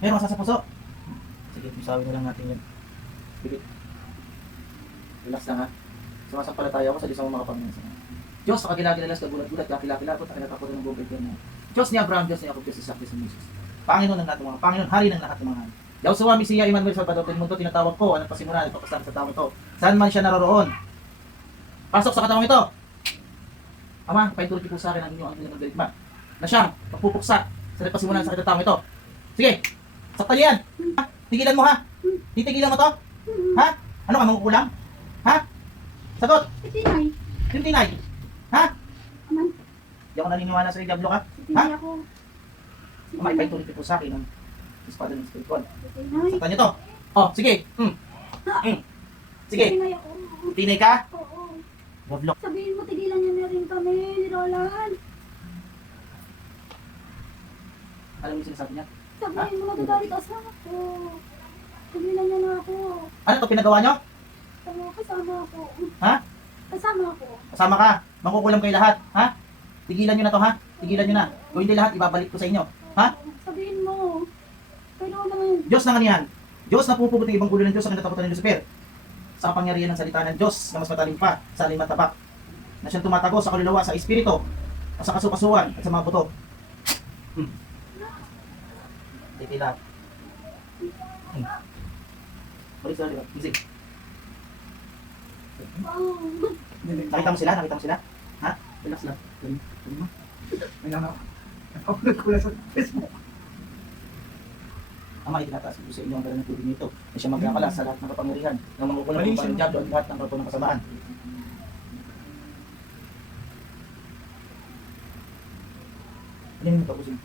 Meron ka sa puso. Sige, isawin na lang natin yan. Sige. Relax lang ha. Sumasampalataya ako sa Diyos ang mga Panginoon. Diyos, sa kakilala-kilalas, kagulat-gulat, kakilala-kilala ko, takinatapunan ng bubay ko na. Diyos ni Abraham, Diyos ni Jacob, Diyos ni Isaac, Diyos ni Moses. Panginoon ng lahat ng mga Panginoon, Hari ng lahat ng mga hari. Yahushua, Mesiya, Emmanuel, Salvador del Mundo, tinatawag ko, anong pasimula, nagpapasama sa taong ito. Saan man siya naroroon. Pasok sa katawang ito. Ama, paitulog po sa akin ang inyong ang galigma. Na siyang magpupuksa sa nagpasimula sa taong ito. Sige, saktan niyo yan. Ha? Tigilan mo ha. Titigilan mo to. Ha? Ano ka, mangkukulam? Ha? Sagot. Tinay. Yung tinay. Ha? Aman. Di ako naniniwala sa Diablo ka. Tinay ako. Ama, ipaituloy po sa akin ang espada ng spiritual. Tinay. Saktan niyo to. Oh, sige. Sige. Tinay ako. Tinay ka? Oo. Diablo. Sabihin mo, tigilan niya na rin kami, ni Roland. Alam mo yung sinasabi niya? Sabihin mo, magagalit asawa ko. Tigilan niya na ako. Ano to pinagawa niyo? Kasama ako. Ha? Kasama ako. Kasama ka. Mangkukulam kayo lahat. Ha? Tigilan niyo na to ha. Tigilan niyo na. Kung hindi lahat, ibabalik ko sa inyo. Ha? Sabihin mo. Pero naman. Diyos na ganiyan. Diyos na pupuputi ibang gulo ng Diyos sa kinatakutan ng Lucifer. Sa kapangyarihan ng salita ng Diyos na mas matalim pa sa aling matabak. Na siyang tumatago sa kaluluwa, sa espiritu, at sa kasukasuan, at sa mga buto. Titila. Balik sa halika. Easy. Nakita mo sila? Nakita mo sila? Ha? Relax lang. May naman ako. Upload ko lang sa Facebook. Ama, itinataas ko sa inyo ang ng tubig nito na siya magkakalas sa lahat ng kapangyarihan ng mangkukulam ng parang Diablo at lahat ng kalpo ng kasamaan. Ano yung tapusin?